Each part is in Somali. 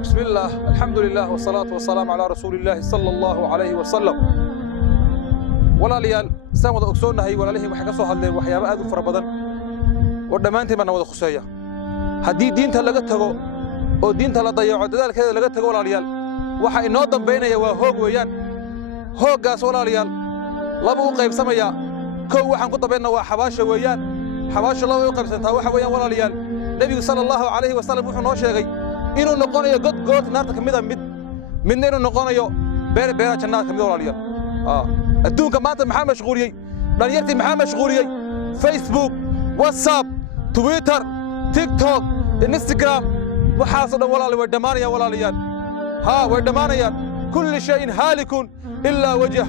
بسم الله الحمد لله والصلاة والسلام على رسول الله صلى الله عليه وسلم ولا ليال سامد أكسونا هي ولا لهم حاجة صح اللي وحياة بقى ذو فربضن ودمانتي من نوض خصية هدي دين تلاقتها أو دين تلا ضيع عدد كذا لقتها ولا ليال وح النظام بين يوهوج ويان هوج جاس ولا ليال لبوا قيب سميا كو وحن قط بيننا وحباش ويان حباش الله يقيب سنتها وحويان ولا ليال النبي صلى الله عليه وسلم وحنا شيء إنه نقول يا قد نار تكمله من إنه نقول يا بير جنات كمله ولا ليال الدون كمان محمد مشغولي دنيتي محمد مشغولي فيسبوك واتساب تويتر تيك توك انستغرام وحاصل ولا ودمانيا ولا ليال ودمانيا كل شيء هالك إلا وجه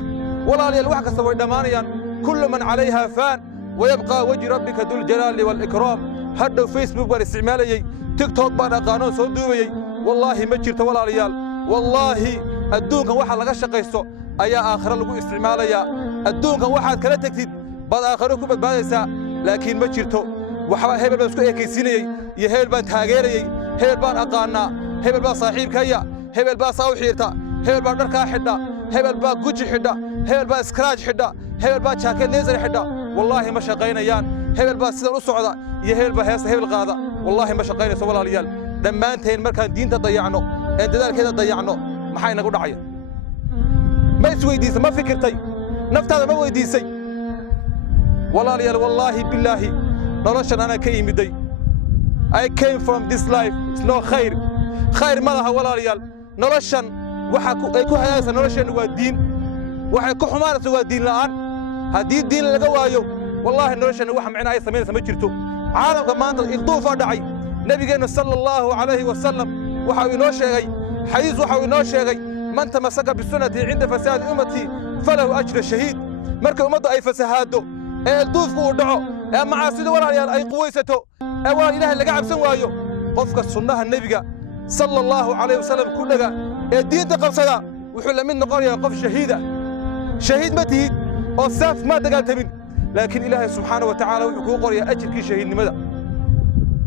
ولا ليال وحكس ودمانيا كل من عليها فان ويبقى وجه ربك ذو الجلال والإكرام هذا فيسبوك والاستعمالي تيك توك بنا قانون سودوي والله ما جرت ولا ريال والله الدونك واحد لقى شقيسو أي آخر لقوا استعماليا الدونك واحد كلا تكتيد بعد آخركم بدبادسا لكن ما جرتو وحوا هبل بسكو إكيسيني يهبل بان تاجري هبل بان أقانا هبل بان صاحب كيا هبل بان صاو حيرتا هبل بان دركا حدا هبل بان جوجي حدا هبل بان سكراج حدا هبل بان شاكل ليزر حدا والله ما شقينا يان هبل بان سيد الصعدة يهبل بان هيس هبل قاضي والله ما شقينا سوى ولا ريال دمانتين مركان دين تضيعنه أنت ذلك كذا ضيعنه ما حين نقول عيا ما يسوي ديس ما فكرتي نفط هذا ما هو ديسي ولا ريال والله بالله نرشن أنا كي مدي I came from this life it's no خير ما لها ولا ريال نرشن وحكو حياة نرشن والدين وحكو حمارة والدين الآن هذه الدين اللي جوايو والله نرشن وح معنا أي ثمين سمجرتو عالم كمان الضوفة دعي نبينا صلى الله عليه وسلم وحاول نوشيغي حيز وحاول نوشيغي من تمسك بالسنة عند فساد أمتي فله أجر الشهيد مركب أمته أي فسهاده الضوف ودعو معاصي ولا ريال أي قويسته ولا إله اللي قاعد سوايو قفك السنة النبي صلى الله عليه وسلم كلها الدين تقصدا وحول من قرية قف شهيد متهيد والساف ما تقالت من لكن إله سبحانه وتعالى وحكو قرية أجر كي شهيد لماذا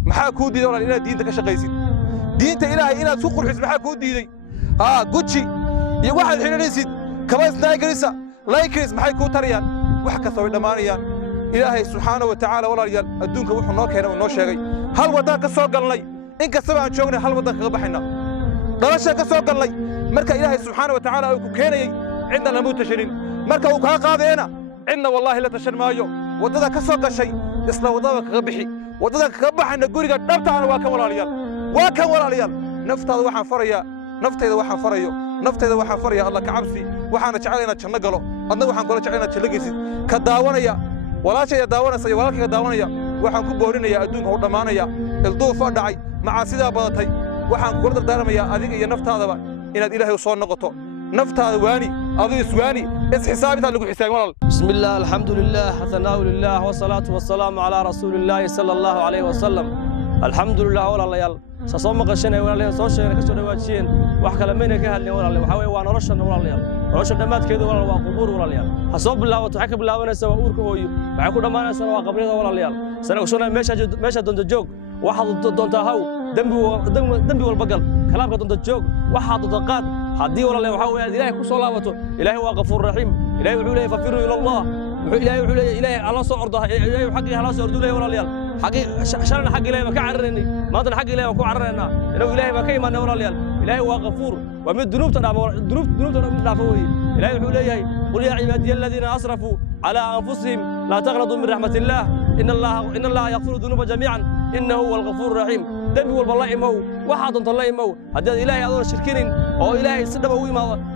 maxaa kuu diiday walaal inaad diinta ka shaqaysid diinta ilaahay inaad ku qurxisid maxaa kuu diiday guji iyo waxaad xiriiraysid kaba isnaagrisa likes maxay kuu tarayaan wax ka soo dhamaanayaan ilaahay subxaanahu wa ta'aala walaal adduunka wuxuu noo keenay oo noo sheegay hal wadan ka soo galnay in kasta aan joognay hal wadan kaga baxayna dhalasha ka soo galnay marka ilaahay subxaanahu wa ta'aala uu ku keenay cidna lamu tashanin marka uu ka qaadayna cidna wallahi la tashan maayo wadada ka soo gashay isla wadada kaga bixi wadada ka baxayna guriga dhabtaana waa kan walaaliyal naftaada waxaan farayo Allah ka cabsi waxaana jecelaynaa janno galo adna waxaan kula jecelaynaa janno geysid ka daawanaya walaashaya daawanaysa iyo walaalkayga daawanaya waxaan ku boorinayaa adduunka u dhamaanaya ilduufa dhacay macaasidaa badatay waxaan kula dardaarmayaa adiga iyo naftaadaba inaad ilaahay soo noqoto naftaada waani adoo iswaani isxisaabitaa lagu xisaabin walaal bismillah alhamdulillah hasanaa lillah wa salatu wassalamu ala rasulillah sallallahu alayhi wa sallam alhamdulillah walaalayaal soo maqashanay walaalayaal soo sheegay ka soo dhawaajiyeen wax kale meena ka hadlin walaalayaal waxa weey waa nolosha dhamaadkeedu walaal waa qubuur walaalayaal ha soo bilaabato waxa ka bilaabanaysa waa uurka hooyo waxa ku dhamaanaysa waa qabrida walaalayaal sanaga soo meesha doonta joog waxaad doontaa haw dambi walba gal kalaamka doonta joog waxaad doonta qaad haddii walaalayaal waxa weey ilaahay ku soo laabato ilaahay waa qafuur rahiim ilaahay wuxuu leeyahay fafiru ila allah wuxuu leeyahay alla soo ordo ilaahay xaqi hala soo ordo leeyahay walaalayaal حقي شلنا حق إلهي ما كعرني ما أدري حق إلهي ما كعرنا إنه إلهي ما كيما نور ليال إلهي هو غفور ومن الذنوب تنا فوي إلهي حوليه قل يا عبادي الذين أسرفوا على أنفسهم لا تغلطوا من رحمة الله إن الله يغفر الذنوب جميعا إنه هو الغفور الرحيم دمي والله مو واحد الله مو هذا إلهي هذول شركين أو إلهي سدب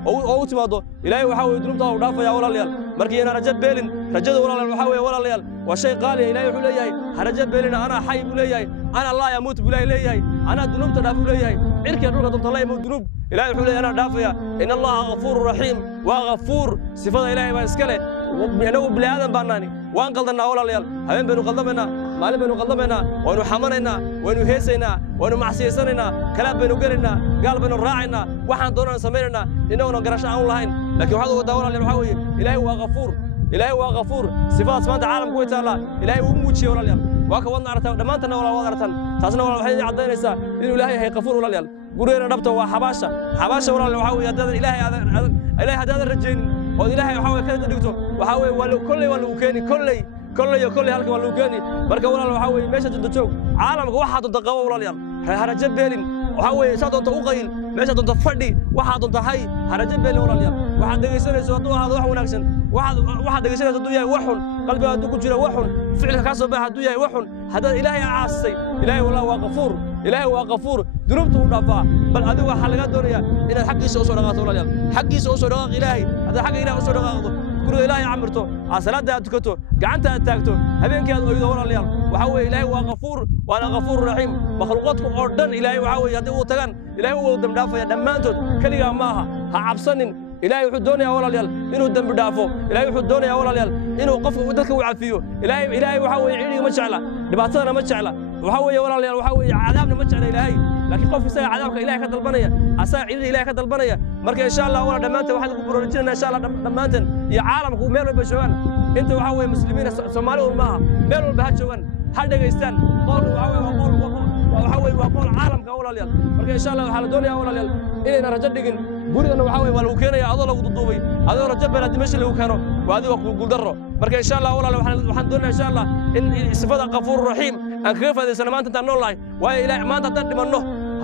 أو تماضو إلهي وحاول الذنوب تاو دافع يا ولا ليال مركي أنا رجب بيلن رجد ولا وحاول ولا ليال والشيء قال إلهي حوليه هرجب بيلنا أنا حي بليه أنا الله يموت بليه أنا الذنوب تدافع بليه عرك يدرك الله يموت ذنوب إلهي حوليه أنا دافع إن الله غفور رحيم وغفور صفات إلهي ما يسكله يعني بلا آدم باناني وان قلدنا ولا ليال هين بينو قلدنا مالين بينو قلدنا وينو حمرنا وينو هيسنا وينو معسيسنا كلام بينو قرنا قال بينو راعنا وحن دورنا سميرنا إنه نقرش عن الله لكن واحد هو دورنا اللي بحوي إلهي هو غفور إلهي هو غفور صفات سبحانه عالم قوي تعالى إلهي هو موجي ولا ليال واك ودنا عرتان دمانتنا ولا ودنا عرتان تاسنا ولا وحين عدينا إنه إلهي هي غفور ولا ليال gurigeena dhabta waa xabaasha walaal waxa weeye haddaadan ilaahay haddaadan rajaynin oo ilaahay waxa weeye ka dhigto waxa weeye kolley waa lagu keeni kolley halka waa lagu keeni marka walaal waxa weeye meesha dunta joog caalamka waxaa dunta qabo walaalayaal haraja beelin waxa weeye saa doonta u qayl meesha doonta fadhi waxaa doonta hay haraja beelin walaalayaal waxaad dhegaysanayso hadduu ahaado wax wanaagsan waxaad dhegaysanayso hadduu yahay wax xun qalbiga hadduu ku jiro wax xun ficilka kaa soo baxa hadduu yahay wax xun haddaad ilaahay caasisay ilaahay wallahi waa qafuur dunuubta u dhaafaa bal adigu waxaa laga doonayaa inaad xaggiisa u soo dhaqaaqdo walaalayaal xaggiisa u soo dhaqaaq ilaahay haddaad xagga ilaahay u soo dhaqaaqdo guriga ilaahay camirto salaada aad tukato gacanta aad taagto habeenkii aad oydo walaalayaal waxa weeye ilaahay waa qafuur waana qafuur raxiim makhluuqaadku oo dhan ilaahay waxa weeye haddii uu tagaan ilaahay uu dambi dhaafaya dhammaantood keligaa maaha ha cabsanin ilaahay wuxuu doonayaa walaalayaal inuu dambi dhaafo ilaahay wuxuu doonayaa walaalayaal inuu qofka dadka u cafiyo ilaahay waxa weeye ciidiga ma jecla dhibaatadana ma jecla waxa weeye walaalayaal waxa weeye cadaabna ma jecla ilaahay laakiin qof isaga cadaabka ilaahay ka dalbanaya asaa ciidida ilaahay ka dalbanaya marka insha Allah wala dhamaanteen waxaan ku boroojinayna insha Allah dhamaanteen iyo caalamku meel walba joogan inta waxa weeye muslimiina Soomaaliya maaha meel walba ha joogan ha dhageystaan qolku waxa weeye waa qol caalamka walaalayaal marka insha Allah waxa la doonayaa walaalayaal inayna rajo dhigin gurigana waxa weeye waa lagu keenayaa adoo lagu duubay adoo rajo baa dimashi lagu keeno waa adiga ku guuldaro marka insha Allah walaalayaal waxaan doonayaa insha Allah in sifada qafuur raxiim aan kaga faa'iideysano maanta intaan nool nahay waayo ilaahay maanta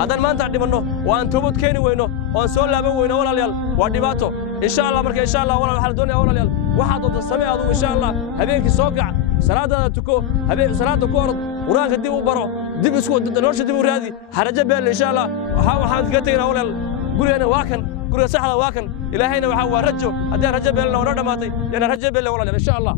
haddaan maanta dhimanno oo aan toobad keeni weyno oo aan soo laaban weyno walaalayaal waa dhibaato insha Allah marka insha Allah walaal waxaan doonayaa walaalayaal waxaad doonto samee adigu insha Allah habeenkii soo kac salaadaada tuko salaada ku orod quraanka dib u baro dib isku nolosha dib u raadi haraja beel insha Allah waxaan ka tagnaa walaal gurigeena waa kan guriga saxda waa kan ilaahayna waxa waa rajo haddii rajo beelna oo dhamaatay yana rajo beel walaalayaal insha Allah